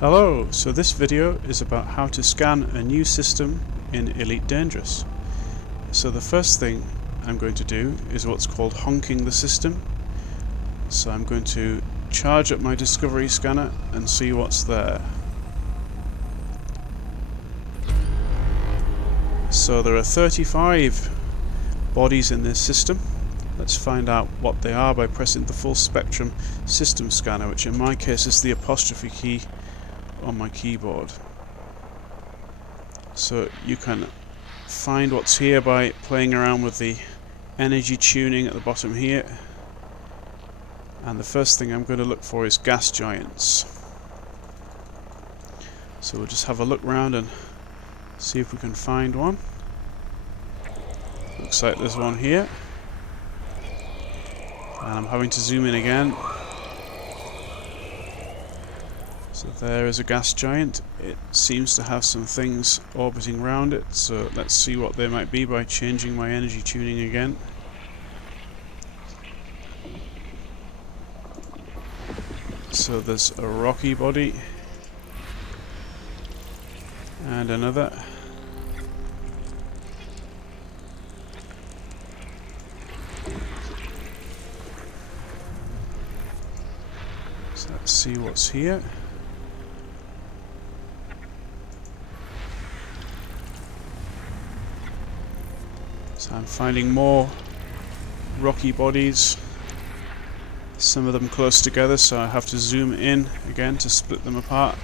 Hello, so this video is about how to scan a new system in Elite Dangerous. So the first thing I'm going to do is what's called honking the system. So I'm going to charge up my Discovery scanner and see what's there. So there are 35 bodies in this system. Let's find out what they are by pressing the full spectrum system scanner, which in my case is the apostrophe key on my keyboard. So you can find what's here by playing around with the energy tuning at the bottom here. And the first thing I'm going to look for is gas giants. So we'll just have a look around and see if we can find one. Looks like there's one here. And I'm having to zoom in again. So there is a gas giant. It seems to have some things orbiting around it, so let's see what they might be by changing my energy tuning again. So there's a rocky body and another. So let's see what's here. So I'm finding more rocky bodies, some of them close together, so I have to zoom in again to split them apart.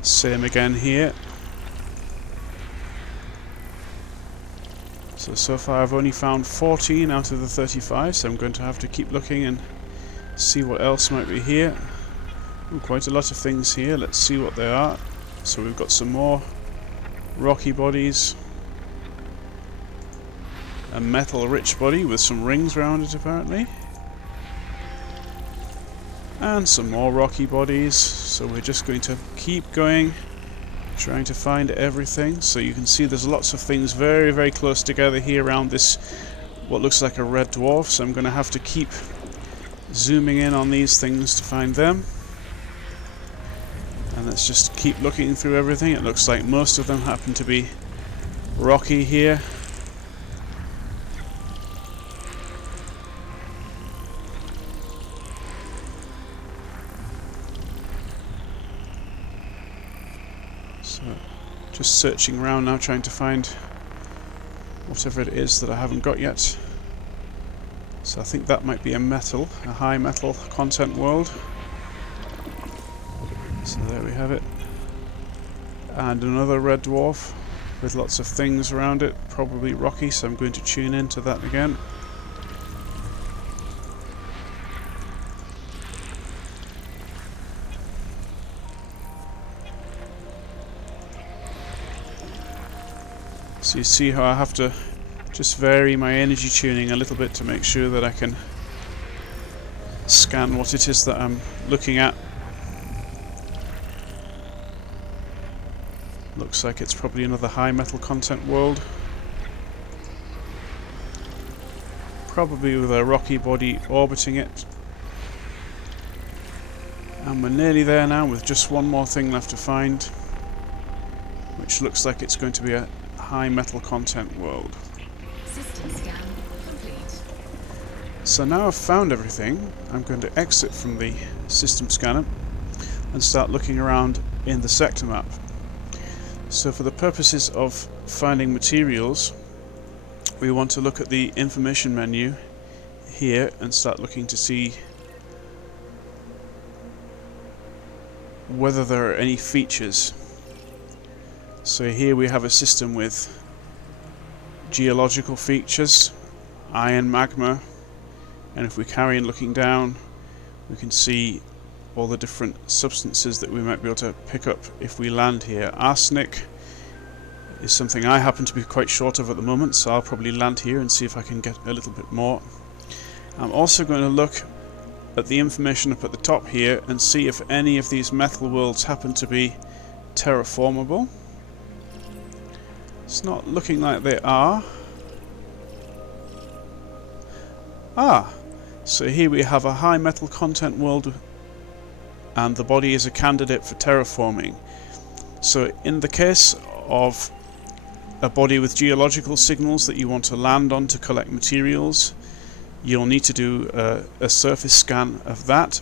Same again here. So far I've only found 14 out of the 35, so I'm going to have to keep looking and see what else might be here. Ooh, quite a lot of things here. Let's see what they are. So we've got some more rocky bodies, a metal rich body with some rings around it apparently, and some more rocky bodies. So we're just going to keep going, trying to find everything. So you can see there's lots of things very close together here around this what looks like a red dwarf, so I'm going to have to keep zooming in on these things to find them. And let's just keep looking through everything. It looks like most of them happen to be rocky here. So just searching around now, trying to find whatever it is that I haven't got yet. So I think that might be a high metal content world. So there we have it. And another red dwarf with lots of things around it, probably rocky, so I'm going to tune into that again. So you see how I have to just vary my energy tuning a little bit to make sure that I can scan what it is that I'm looking at. Looks like it's probably another high metal content world. Probably with a rocky body orbiting it. And we're nearly there now with just one more thing left to find, which looks like it's going to be a high metal content world. System scan complete. So now I've found everything, I'm going to exit from the system scanner and start looking around in the sector map. So for the purposes of finding materials, we want to look at the information menu here and start looking to see whether there are any features. So here we have a system with geological features, iron magma, and if we carry on looking down, we can see all the different substances that we might be able to pick up if we land here. Arsenic is something I happen to be quite short of at the moment, so I'll probably land here and see if I can get a little bit more. I'm also going to look at the information up at the top here and see if any of these metal worlds happen to be terraformable. It's not looking like they are. So here we have a high metal content world, and the body is a candidate for terraforming. So in the case of a body with geological signals that you want to land on to collect materials, you'll need to do a surface scan of that.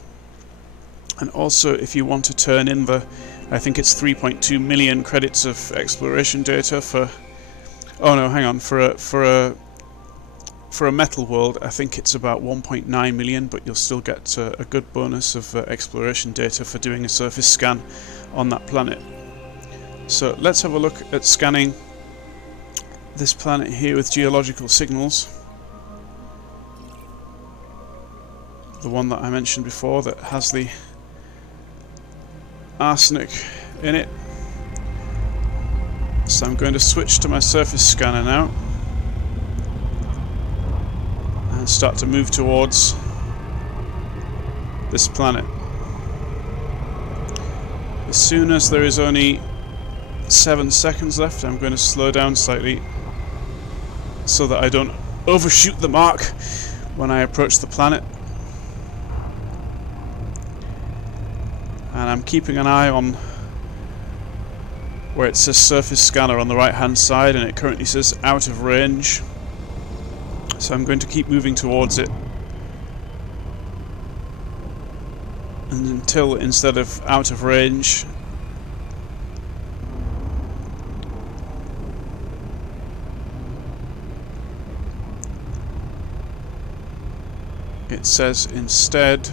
And also, if you want to turn in the, I think it's 3.2 million credits of exploration data for, oh no, hang on, for a metal world, I think it's about 1.9 million, but you'll still get a good bonus of exploration data for doing a surface scan on that planet. So let's have a look at scanning this planet here with geological signals. The one that I mentioned before that has the arsenic in it. So I'm going to switch to my surface scanner now and start to move towards this planet. As soon as there is only 7 seconds left, I'm going to slow down slightly so that I don't overshoot the mark when I approach the planet. And I'm keeping an eye on where it says surface scanner on the right hand side, and it currently says out of range. So I'm going to keep moving towards it, and until, instead of out of range, it says instead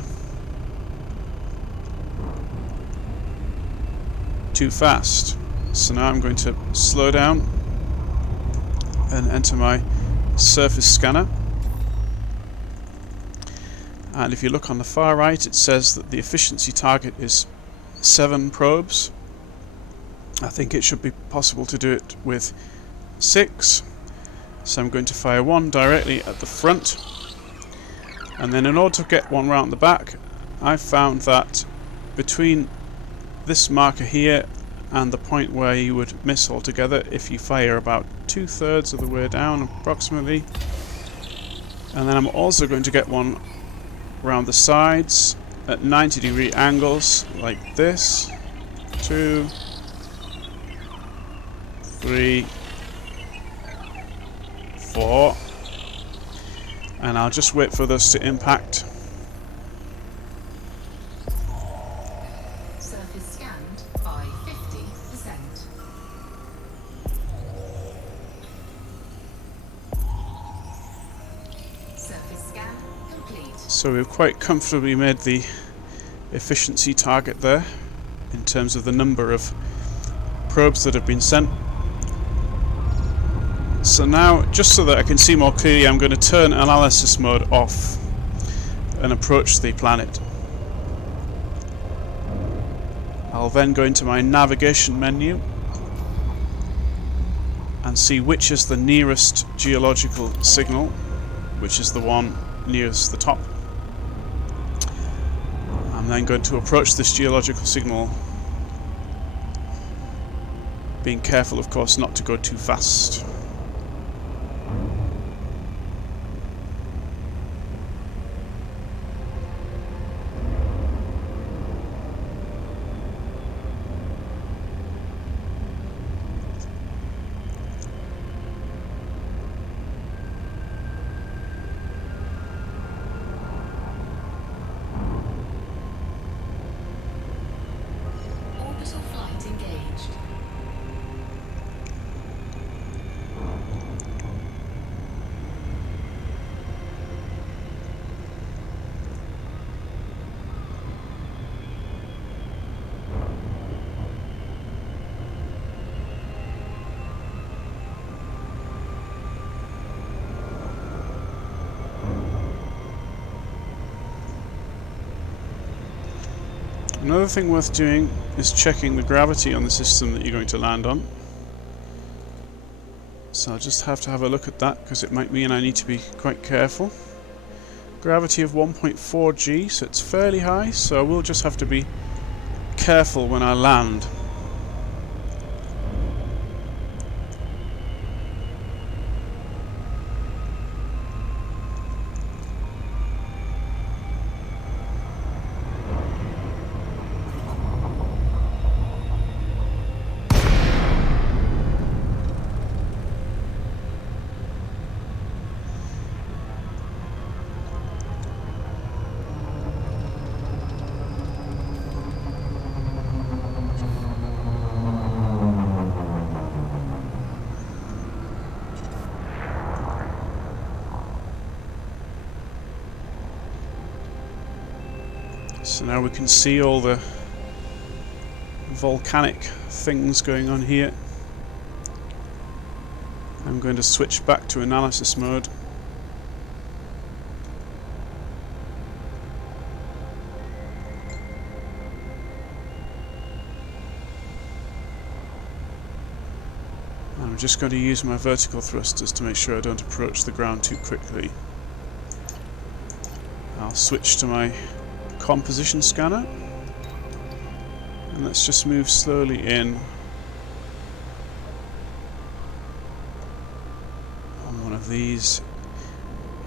too fast. So now I'm going to slow down and enter my surface scanner. And if you look on the far right, it says that the efficiency target is 7 probes. I think it should be possible to do it with 6. So I'm going to fire one directly at the front. And then in order to get one round the back, I've found that between this marker here and the point where you would miss altogether, if you fire about 2/3 of the way down approximately. And then I'm also going to get one around the sides at 90-degree angles like this. 2, 3, 4, and I'll just wait for those to impact. Surface scanned by 50%. Surface scan complete. So we've quite comfortably made the efficiency target there in terms of the number of probes that have been sent. So now, just so that I can see more clearly, I'm going to turn analysis mode off and approach the planet. I'll then go into my navigation menu and see which is the nearest geological signal, which is the one nearest the top. I'm then going to approach this geological signal, being careful, of course, not to go too fast. Orbital flight engaged. Another thing worth doing is checking the gravity on the system that you're going to land on. So I'll just have to have a look at that, because it might mean I need to be quite careful. Gravity of 1.4 G, so it's fairly high, so I will just have to be careful when I land. So now we can see all the volcanic things going on here. I'm going to switch back to analysis mode. I'm just going to use my vertical thrusters to make sure I don't approach the ground too quickly. I'll switch to my composition scanner, and let's just move slowly in on one of these.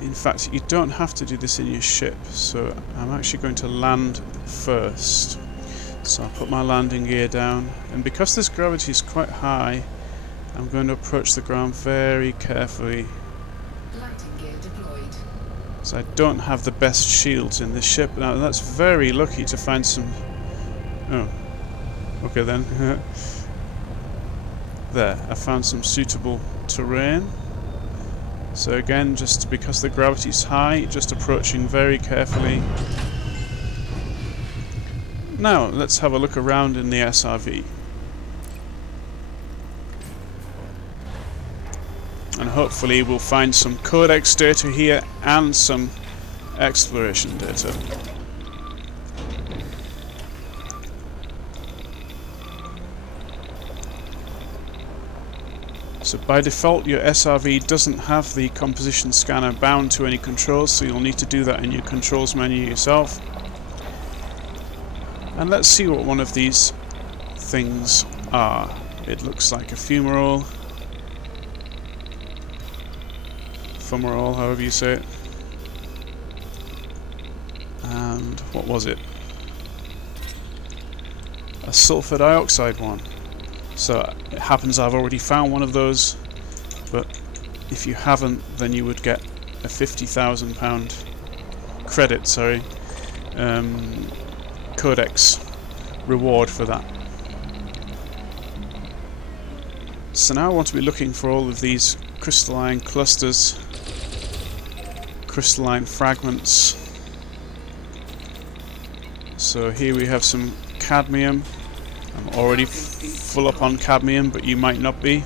In fact, you don't have to do this in your ship, so I'm actually going to land first. So I'll put my landing gear down, and because this gravity is quite high, I'm going to approach the ground very carefully. Landing gear deployed. So I don't have the best shields in this ship. Now that's very lucky to find some... Oh. Okay then. There, I found some suitable terrain. So again, just because the gravity's high, just approaching very carefully. Now, let's have a look around in the SRV. And hopefully we'll find some codex data here and some exploration data. So by default your SRV doesn't have the composition scanner bound to any controls, so you'll need to do that in your controls menu yourself. And let's see what one of these things are. It looks like a fumarole. Fumarole, however you say it. And what was it? A sulfur dioxide one. So it happens I've already found one of those, but if you haven't, then you would get a £50,000 credit, codex reward for that. So now I want to be looking for all of these crystalline clusters, crystalline fragments. So here we have some cadmium. I'm already full up on cadmium, but you might not be.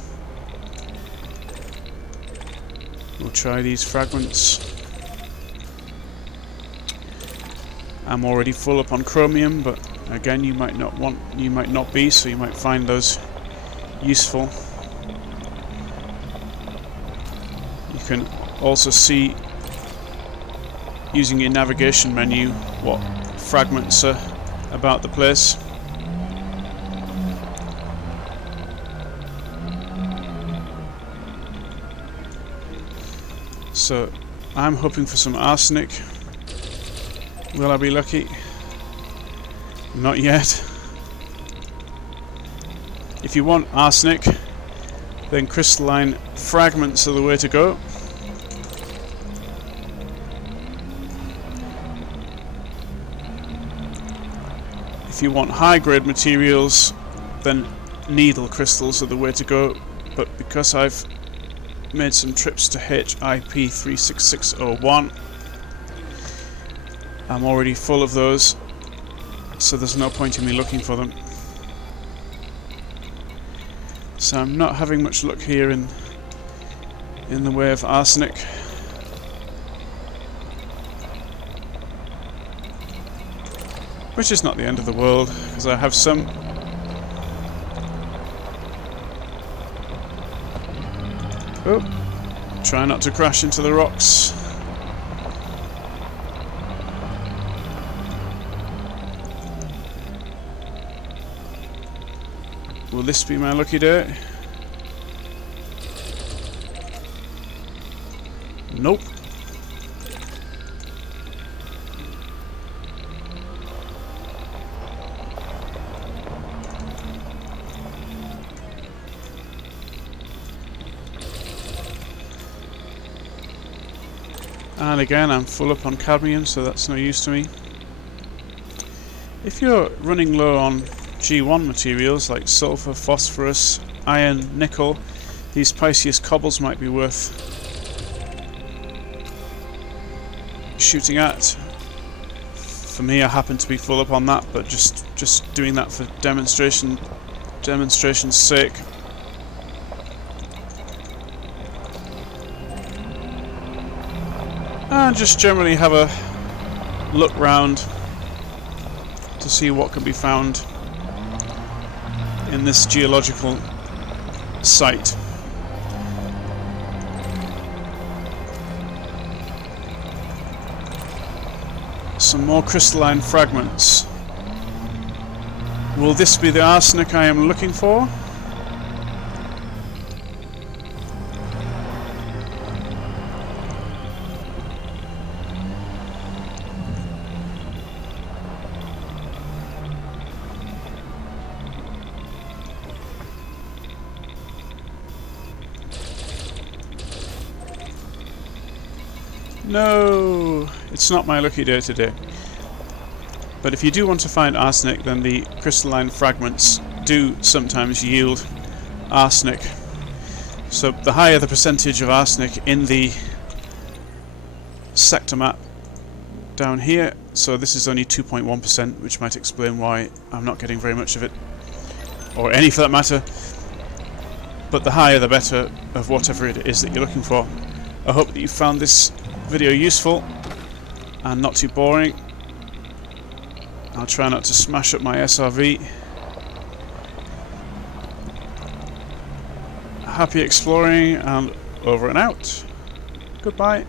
We'll try these fragments. I'm already full up on chromium, but again you might not be, so you might find those useful. You can also see, using your navigation menu, what fragments are about the place. So I'm hoping for some arsenic. Will I be lucky? Not yet. If you want arsenic, then crystalline fragments are the way to go. If you want high-grade materials, then needle crystals are the way to go. But because I've made some trips to HIP 36601, I'm already full of those, so there's no point in me looking for them. So I'm not having much luck here in the way of arsenic. Which is not the end of the world, because I have some. Oh, try not to crash into the rocks. Will this be my lucky day? Nope. And again, I'm full up on cadmium, so that's no use to me. If you're running low on G1 materials like sulfur, phosphorus, iron, nickel, these Pisceus cobbles might be worth For me, I happen to be full up on that, but just doing that for demonstration's sake. And just generally have a look round to see what can be found in this geological site. Some more crystalline fragments. Will this be the arsenic I am looking for? No, it's not my lucky day today. But if you do want to find arsenic, then the crystalline fragments do sometimes yield arsenic. So the higher the percentage of arsenic in the sector map down here, so this is only 2.1%, which might explain why I'm not getting very much of it, or any for that matter. But the higher the better of whatever it is that you're looking for. I hope that you found this video useful and not too boring. I'll try not to smash up my SRV. Happy exploring, and over and out. Goodbye.